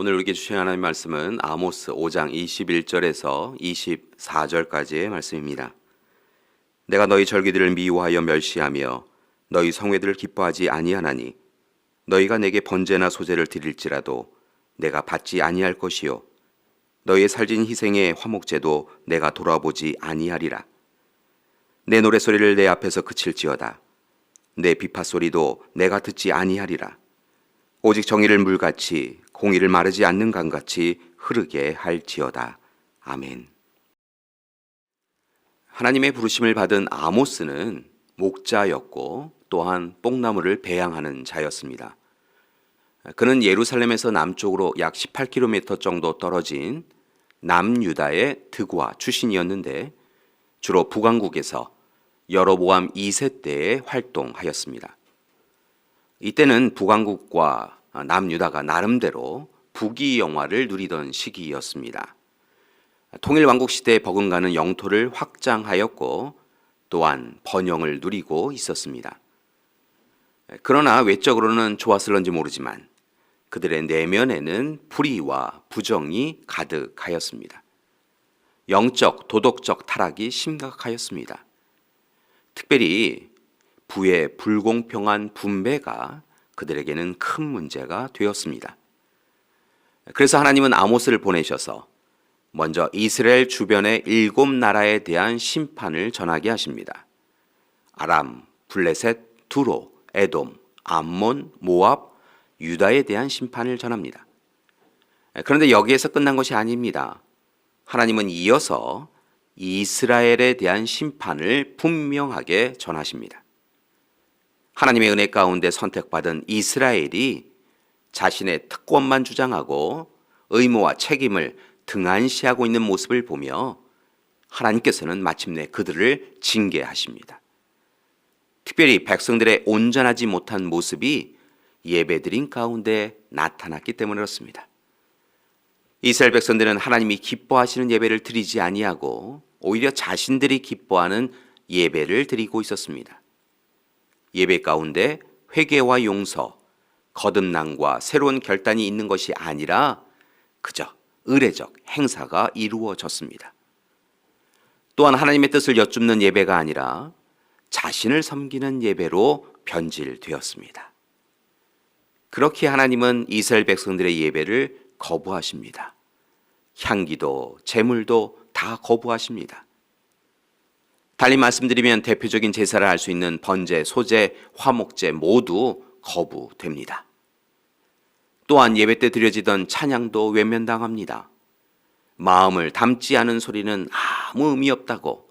오늘 우리에게 주신 하나님의 말씀은 아모스 5장 21절에서 24절까지의 말씀입니다. 내가 너희 절기들을 미워하여 멸시하며 너희 성회들을 기뻐하지 아니하나니 너희가 내게 번제나 소제를 드릴지라도 내가 받지 아니할 것이요 너희의 살진 희생의 화목제도 내가 돌아보지 아니하리라. 내 노래소리를 내 앞에서 그칠지어다. 내 비파소리도 내가 듣지 아니하리라. 오직 정의를 물같이 공의를 마르지 않는 강같이 흐르게 할지어다. 아멘. 하나님의 부르심을 받은 아모스는 목자였고 또한 뽕나무를 배양하는 자였습니다. 그는 예루살렘에서 남쪽으로 약 18km 정도 떨어진 남유다의 득와 출신이었는데 주로 북왕국에서 여로보암 2세 때에 활동하였습니다. 이때는 북왕국과 남유다가 나름대로 부귀영화를 누리던 시기였습니다. 통일왕국 시대에 버금가는 영토를 확장하였고 또한 번영을 누리고 있었습니다. 그러나 외적으로는 좋았을런지 모르지만 그들의 내면에는 불의와 부정이 가득하였습니다. 영적, 도덕적 타락이 심각하였습니다. 특별히 부의 불공평한 분배가 그들에게는 큰 문제가 되었습니다. 그래서 하나님은 아모스를 보내셔서 먼저 이스라엘 주변의 7나라에 대한 심판을 전하게 하십니다. 아람, 블레셋, 두로, 에돔, 암몬, 모압, 유다에 대한 심판을 전합니다. 그런데 여기에서 끝난 것이 아닙니다. 하나님은 이어서 이스라엘에 대한 심판을 분명하게 전하십니다. 하나님의 은혜 가운데 선택받은 이스라엘이 자신의 특권만 주장하고 의무와 책임을 등한시하고 있는 모습을 보며 하나님께서는 마침내 그들을 징계하십니다. 특별히 백성들의 온전하지 못한 모습이 예배드린 가운데 나타났기 때문에 그렇습니다. 이스라엘 백성들은 하나님이 기뻐하시는 예배를 드리지 아니하고 오히려 자신들이 기뻐하는 예배를 드리고 있었습니다. 예배 가운데 회개와 용서, 거듭남과 새로운 결단이 있는 것이 아니라 그저 의례적 행사가 이루어졌습니다. 또한 하나님의 뜻을 여쭙는 예배가 아니라 자신을 섬기는 예배로 변질되었습니다. 그렇게 하나님은 이스라엘 백성들의 예배를 거부하십니다. 향기도 제물도 다 거부하십니다. 달리 말씀드리면 대표적인 제사를 할 수 있는 번제, 소제, 화목제 모두 거부됩니다. 또한 예배 때 드려지던 찬양도 외면당합니다. 마음을 담지 않은 소리는 아무 의미 없다고,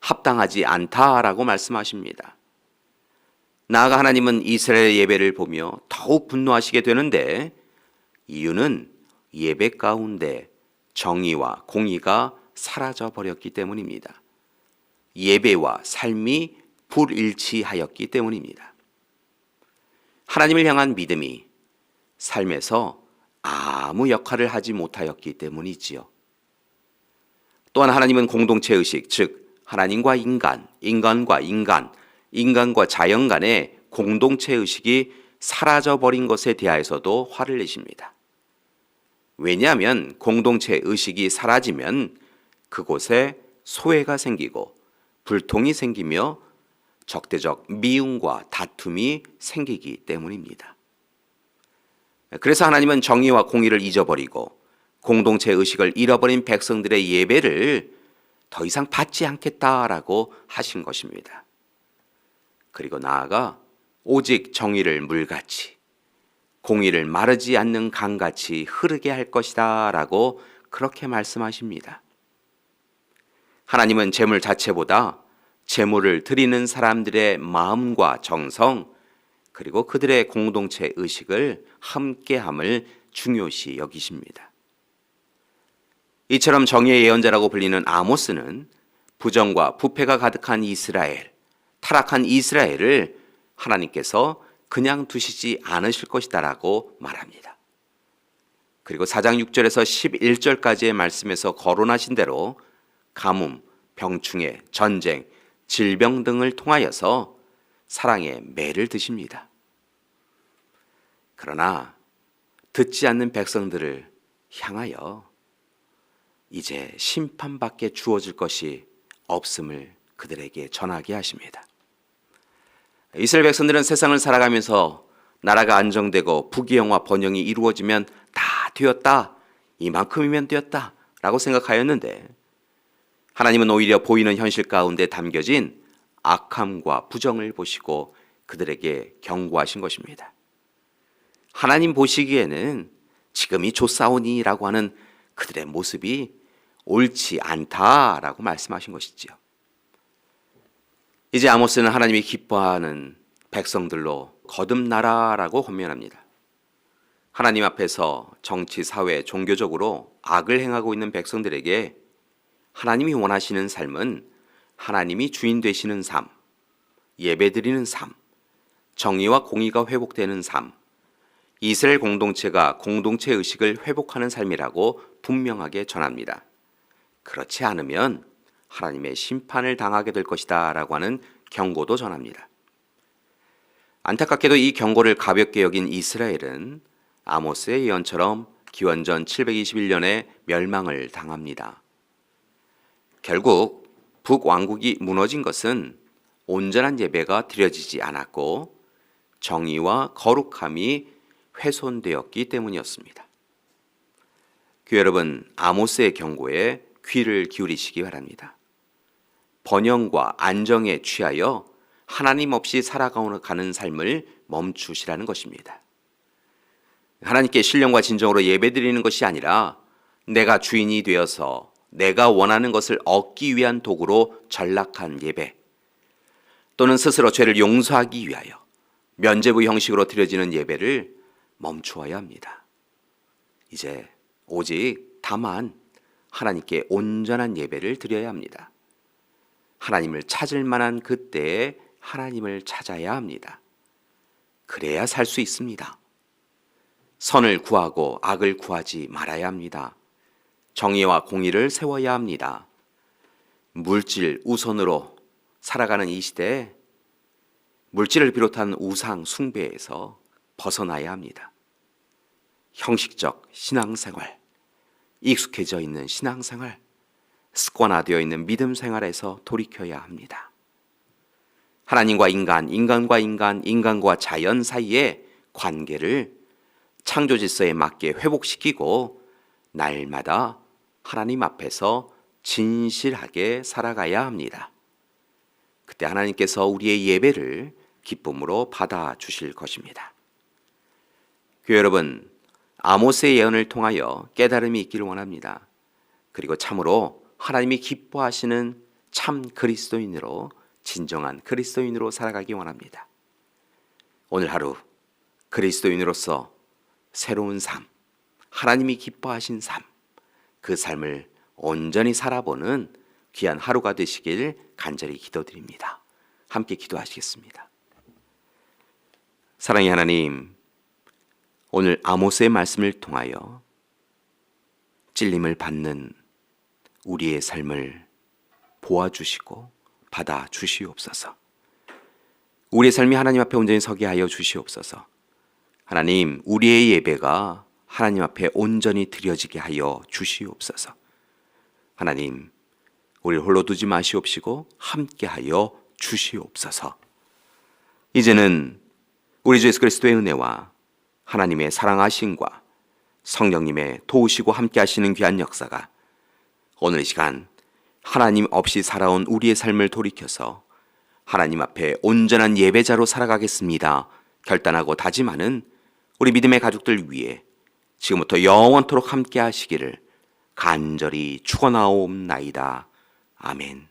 합당하지 않다라고 말씀하십니다. 나아가 하나님은 이스라엘의 예배를 보며 더욱 분노하시게 되는데 이유는 예배 가운데 정의와 공의가 사라져 버렸기 때문입니다. 예배와 삶이 불일치하였기 때문입니다. 하나님을 향한 믿음이 삶에서 아무 역할을 하지 못하였기 때문이지요. 또한 하나님은 공동체의식, 즉 하나님과 인간, 인간과 인간, 인간과 자연 간의 공동체의식이 사라져버린 것에 대하여서도 화를 내십니다. 왜냐하면 공동체의식이 사라지면 그곳에 소외가 생기고 불통이 생기며 적대적 미움과 다툼이 생기기 때문입니다. 그래서 하나님은 정의와 공의를 잊어버리고 공동체 의식을 잃어버린 백성들의 예배를 더 이상 받지 않겠다라고 하신 것입니다. 그리고 나아가 오직 정의를 물같이 공의를 마르지 않는 강같이 흐르게 할 것이다 라고 그렇게 말씀하십니다. 하나님은 제물 자체보다 제물을 드리는 사람들의 마음과 정성 그리고 그들의 공동체 의식을 함께함을 중요시 여기십니다. 이처럼 정의의 예언자라고 불리는 아모스는 부정과 부패가 가득한 이스라엘, 타락한 이스라엘을 하나님께서 그냥 두시지 않으실 것이다 라고 말합니다. 그리고 4장 6절에서 11절까지의 말씀에서 거론하신 대로 가뭄, 병충해, 전쟁, 질병 등을 통하여서 사랑의 매를 드십니다. 그러나 듣지 않는 백성들을 향하여 이제 심판밖에 주어질 것이 없음을 그들에게 전하게 하십니다. 이스라엘 백성들은 세상을 살아가면서 나라가 안정되고 부귀영화 번영이 이루어지면 다 되었다, 이만큼이면 되었다 라고 생각하였는데, 하나님은 오히려 보이는 현실 가운데 담겨진 악함과 부정을 보시고 그들에게 경고하신 것입니다. 하나님 보시기에는 지금이 좋사오니 라고 하는 그들의 모습이 옳지 않다라고 말씀하신 것이지요. 이제 아모스는 하나님이 기뻐하는 백성들로 거듭나라라고 권면합니다. 하나님 앞에서 정치, 사회, 종교적으로 악을 행하고 있는 백성들에게 하나님이 원하시는 삶은 하나님이 주인 되시는 삶, 예배드리는 삶, 정의와 공의가 회복되는 삶, 이스라엘 공동체가 공동체 의식을 회복하는 삶이라고 분명하게 전합니다. 그렇지 않으면 하나님의 심판을 당하게 될 것이다 라고 하는 경고도 전합니다. 안타깝게도 이 경고를 가볍게 여긴 이스라엘은 아모스의 예언처럼 기원전 721년에 멸망을 당합니다. 결국 북왕국이 무너진 것은 온전한 예배가 드려지지 않았고 정의와 거룩함이 훼손되었기 때문이었습니다. 교회 여러분, 아모스의 경고에 귀를 기울이시기 바랍니다. 번영과 안정에 취하여 하나님 없이 살아가는 삶을 멈추시라는 것입니다. 하나님께 신령과 진정으로 예배드리는 것이 아니라 내가 주인이 되어서 내가 원하는 것을 얻기 위한 도구로 전락한 예배, 또는 스스로 죄를 용서하기 위하여 면죄부 형식으로 드려지는 예배를 멈추어야 합니다. 이제 오직 다만 하나님께 온전한 예배를 드려야 합니다. 하나님을 찾을 만한 그때에 하나님을 찾아야 합니다. 그래야 살 수 있습니다. 선을 구하고 악을 구하지 말아야 합니다. 정의와 공의를 세워야 합니다. 물질 우선으로 살아가는 이 시대에 물질을 비롯한 우상 숭배에서 벗어나야 합니다. 형식적 신앙생활, 익숙해져 있는 신앙생활, 습관화되어 있는 믿음 생활에서 돌이켜야 합니다. 하나님과 인간, 인간과 인간, 인간과 자연 사이의 관계를 창조 질서에 맞게 회복시키고 날마다 하나님 앞에서 진실하게 살아가야 합니다. 그때 하나님께서 우리의 예배를 기쁨으로 받아주실 것입니다. 교회 여러분, 아모스의 예언을 통하여 깨달음이 있기를 원합니다. 그리고 참으로 하나님이 기뻐하시는 참 그리스도인으로, 진정한 그리스도인으로 살아가기 원합니다. 오늘 하루 그리스도인으로서 새로운 삶, 하나님이 기뻐하신 삶, 그 삶을 온전히 살아보는 귀한 하루가 되시길 간절히 기도드립니다. 함께 기도하시겠습니다. 사랑의 하나님, 오늘 아모스의 말씀을 통하여 찔림을 받는 우리의 삶을 보아주시고 받아주시옵소서. 우리의 삶이 하나님 앞에 온전히 서게 하여 주시옵소서. 하나님, 우리의 예배가 하나님 앞에 온전히 드려지게 하여 주시옵소서. 하나님, 우리를 홀로 두지 마시옵시고 함께 하여 주시옵소서. 이제는 우리 주 예수 그리스도의 은혜와 하나님의 사랑하심과 성령님의 도우시고 함께 하시는 귀한 역사가 오늘 이 시간 하나님 없이 살아온 우리의 삶을 돌이켜서 하나님 앞에 온전한 예배자로 살아가겠습니다 결단하고 다짐하는 우리 믿음의 가족들 위해 지금부터 영원토록 함께 하시기를 간절히 축원하옵나이다. 아멘.